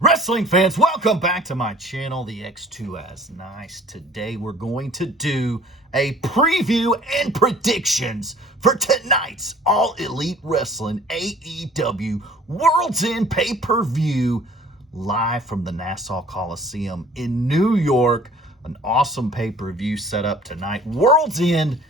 Wrestling fans, welcome back to my channel, the X2S Nice. Today we're going to do a preview and predictions for tonight's All Elite Wrestling AEW World's End pay-per-view live from the Nassau Coliseum in New York. An awesome pay-per-view set up tonight. World's End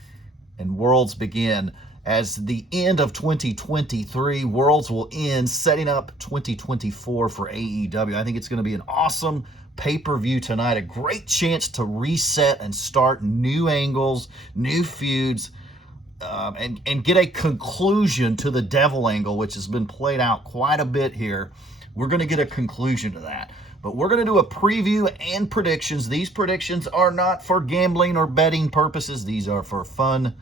and Worlds begin as the end of 2023. Worlds will end, setting up 2024 for AEW. I think it's going to be an awesome pay-per-view tonight. A great chance to reset and start new angles, new feuds, and get a conclusion to the Devil angle, which has been played out quite a bit here. We're going to get a conclusion to that. But we're going to do a preview and predictions. These predictions are not for gambling or betting purposes. These are for fun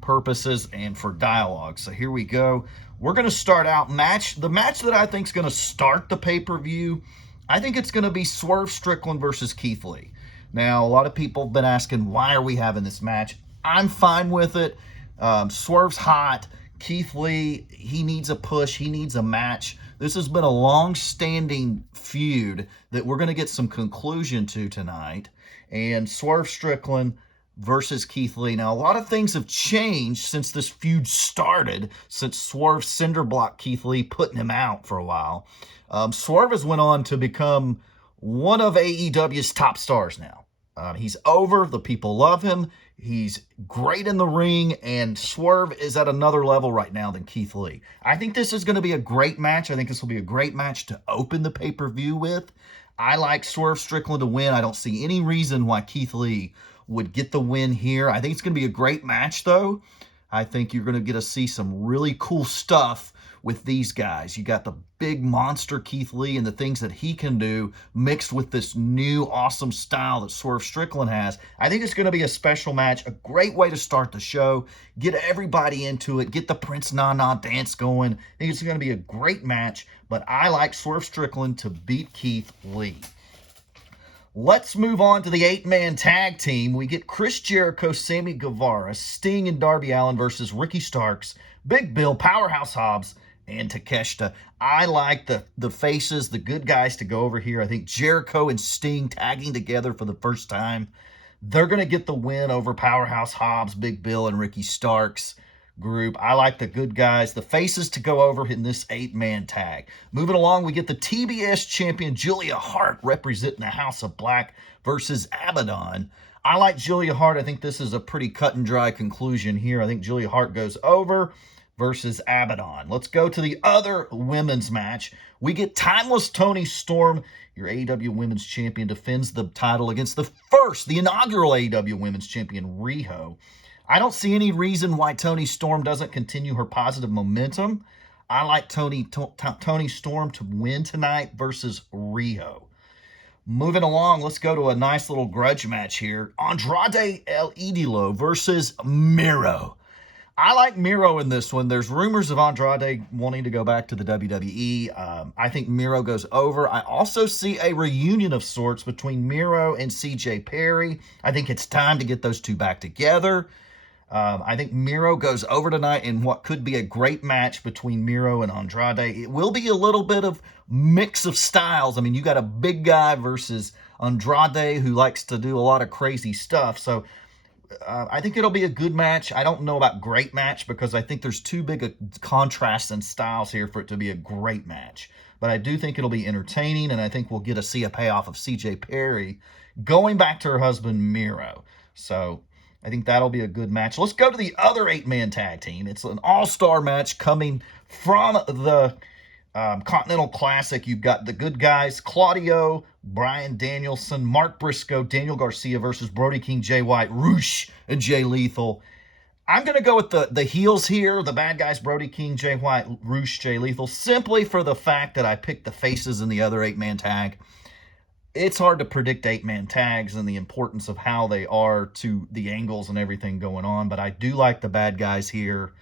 purposes and for dialogue. So here we go. We're going to start out the match that I think is going to start the pay-per-view. I think it's going to be Swerve Strickland versus Keith Lee. Now, a lot of people have been asking, why are we having this match? I'm fine with it. Swerve's hot. Keith Lee, he needs a push. He needs a match. This has been a long-standing feud that we're going to get some conclusion to tonight. And Swerve Strickland versus Keith Lee. Now, a lot of things have changed since this feud started, since Swerve cinderblocked Keith Lee, putting him out for a while. Swerve has went on to become one of AEW's top stars now. He's over. The people love him. He's great in the ring, and Swerve is at another level right now than Keith Lee. I think this is going to be a great match. I think this will be a great match to open the pay-per-view with. I like Swerve Strickland to win. I don't see any reason why Keith Lee would get the win here. I think it's going to be a great match, though. I think you're going to get to see some really cool stuff with these guys. You got the big monster Keith Lee and the things that he can do mixed with this new awesome style that Swerve Strickland has. I think it's going to be a special match, a great way to start the show, get everybody into it, get the Prince Nana dance going. I think it's going to be a great match, but I like Swerve Strickland to beat Keith Lee. Let's move on to the 8-man tag team. We get Chris Jericho, Sammy Guevara, Sting, and Darby Allin versus Ricky Starks, Big Bill, Powerhouse Hobbs, and Takeshita. I like the faces, the good guys to go over here. I think Jericho and Sting tagging together for the first time. They're going to get the win over Powerhouse Hobbs, Big Bill, and Ricky Starks group. I like the good guys, the faces to go over in this 8-man tag. Moving along, we get the TBS champion Julia Hart representing the House of Black versus Abaddon. I like Julia Hart. I think this is a pretty cut and dry conclusion here. I think Julia Hart goes over versus Abaddon. Let's go to the other women's match. We get Timeless Toni Storm, your AEW Women's Champion, defends the title against the inaugural AEW Women's Champion, Riho. I don't see any reason why Toni Storm doesn't continue her positive momentum. I like Toni Storm to win tonight versus Riho. Moving along, let's go to a nice little grudge match here. Andrade El Idolo versus Miro. I like Miro in this one. There's rumors of Andrade wanting to go back to the WWE. I think Miro goes over. I also see a reunion of sorts between Miro and CJ Perry. I think it's time to get those two back together. I think Miro goes over tonight in what could be a great match between Miro and Andrade. It will be a little bit of mix of styles. I mean, you got a big guy versus Andrade who likes to do a lot of crazy stuff. So I think it'll be a good match. I don't know about great match because I think there's too big a contrast in styles here for it to be a great match. But I do think it'll be entertaining, and I think we'll get to see a payoff of CJ Perry going back to her husband, Miro. So I think that'll be a good match. Let's go to the other 8-man tag team. It's an all-star match coming from the Continental Classic. You've got the good guys, Claudio, Bryan Danielson, Mark Briscoe, Daniel Garcia versus Brody King, Jay White, Roosh, and Jay Lethal. I'm going to go with the heels here, the bad guys, Brody King, Jay White, Roosh, Jay Lethal, simply for the fact that I picked the faces in the other 8-man tag. It's hard to predict 8-man tags and the importance of how they are to the angles and everything going on, but I do like the bad guys here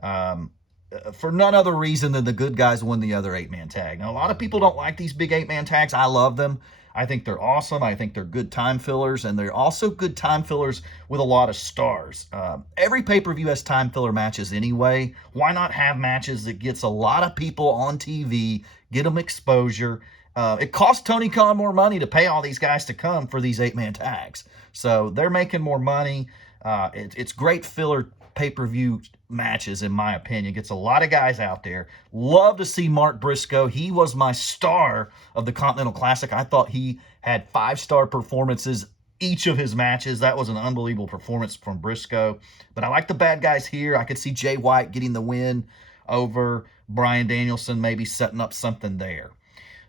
for none other reason than the good guys win the other 8-man tag. Now, a lot of people don't like these big 8-man tags. I love them. I think they're awesome. I think they're good time fillers, and they're also good time fillers with a lot of stars. Every pay-per-view has time filler matches anyway. Why not have matches that gets a lot of people on TV, get them exposure? It costs Tony Khan more money to pay all these guys to come for these 8-man tags. So they're making more money. It's great filler pay-per-view matches, in my opinion. Gets a lot of guys out there. Love to see Mark Briscoe. He was my star of the Continental Classic. I thought he had 5-star performances each of his matches. That was an unbelievable performance from Briscoe. But I like the bad guys here. I could see Jay White getting the win over Bryan Danielson, maybe setting up something there.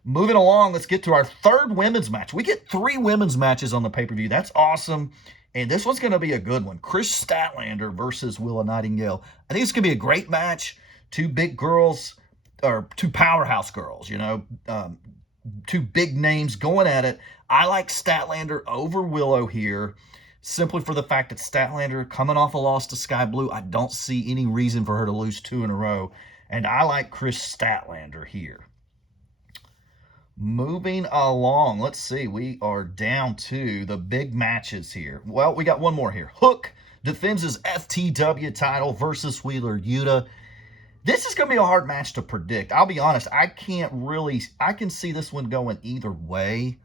Moving along, let's get to our third women's match. We get 3 women's matches on the pay-per-view. That's awesome. And this one's going to be a good one. Chris Statlander versus Willow Nightingale. I think it's going to be a great match. 2 big girls, or 2 powerhouse girls, 2 big names going at it. I like Statlander over Willow here, simply for the fact that Statlander, coming off a loss to Sky Blue, I don't see any reason for her to lose 2 in a row. And I like Chris Statlander here. Moving along, let's see. We are down to the big matches here. Well, we got one more here. Hook defends his FTW title versus Wheeler Yuta. This is going to be a hard match to predict. I'll be honest, I can see this one going either way.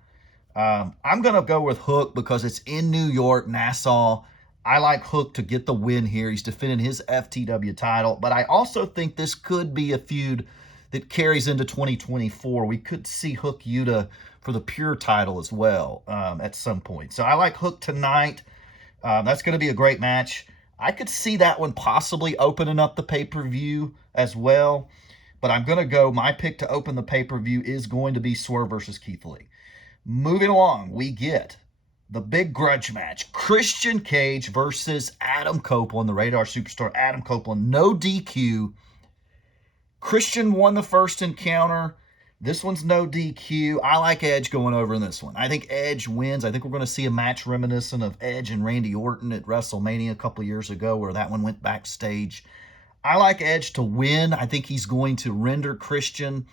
I'm going to go with Hook because it's in New York, Nassau. I like Hook to get the win here. He's defending his FTW title, but I also think this could be a feud that carries into 2024. We could see Hook Yuta for the pure title as well at some point. So I like Hook tonight. That's going to be a great match. I could see that one possibly opening up the pay-per-view as well. But I'm going to go, my pick to open the pay-per-view is going to be Swerve versus Keith Lee. Moving along, we get the big grudge match. Christian Cage versus Adam Copeland, the Radar Superstar Adam Copeland. No DQ. Christian won the first encounter. This one's no DQ. I like Edge going over in this one. I think Edge wins. I think we're going to see a match reminiscent of Edge and Randy Orton at WrestleMania a couple of years ago, where that one went backstage. I like Edge to win. I think he's going to render Christian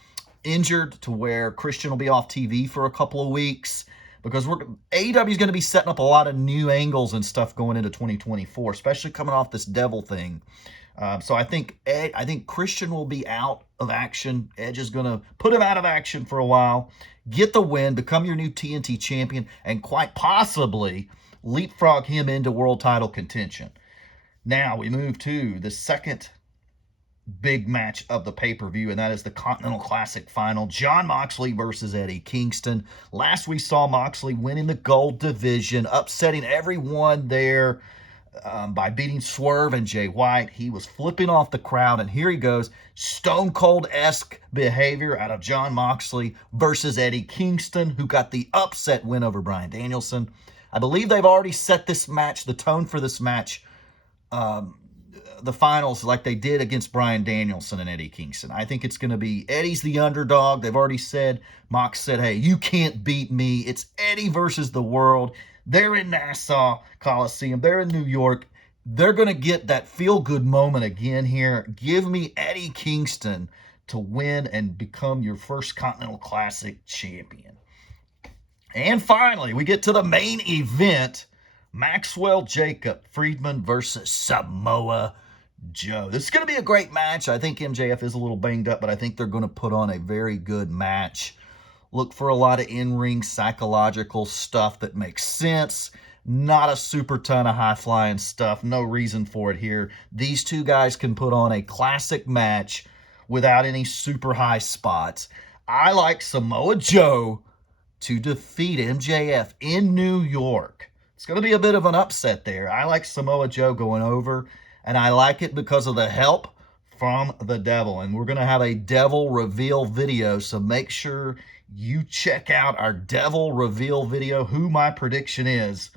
injured to where Christian will be off TV for a couple of weeks, because AEW is going to be setting up a lot of new angles and stuff going into 2024, especially coming off this devil thing. So I think Christian will be out of action. Edge is going to put him out of action for a while, get the win, become your new TNT champion, and quite possibly leapfrog him into world title contention. Now we move to the second big match of the pay-per-view, and that is the Continental Classic final. Jon Moxley versus Eddie Kingston. Last we saw Moxley winning the gold division, upsetting everyone there by beating Swerve and Jay White. He was flipping off the crowd, and here he goes. Stone Cold-esque behavior out of Jon Moxley versus Eddie Kingston, who got the upset win over Bryan Danielson. I believe they've already set this match, the tone for this match, the finals, like they did against Bryan Danielson and Eddie Kingston. I think it's going to be Eddie's the underdog. They've already said, Mox said, hey, you can't beat me. It's Eddie versus the world. They're in Nassau Coliseum. They're in New York. They're going to get that feel-good moment again here. Give me Eddie Kingston to win and become your first Continental Classic champion. And finally, we get to the main event. Maxwell Jacob Friedman versus Samoa Joe. This is going to be a great match. I think MJF is a little banged up, but I think they're going to put on a very good match. Look for a lot of in-ring psychological stuff that makes sense. Not a super ton of high-flying stuff. No reason for it here. These two guys can put on a classic match without any super high spots. I like Samoa Joe to defeat MJF in New York. It's going to be a bit of an upset there. I like Samoa Joe going over, and I like it because of the help from the devil. And we're going to have a devil reveal video, so make sure you check out our devil reveal video, who my prediction is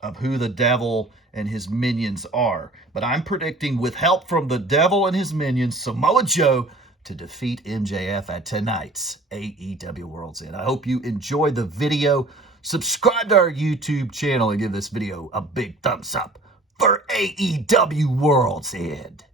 of who the devil and his minions are. But I'm predicting, with help from the devil and his minions, Samoa Joe to defeat MJF at tonight's AEW World's End. I hope you enjoyed the video. Subscribe to our YouTube channel and give this video a big thumbs up for AEW World's End.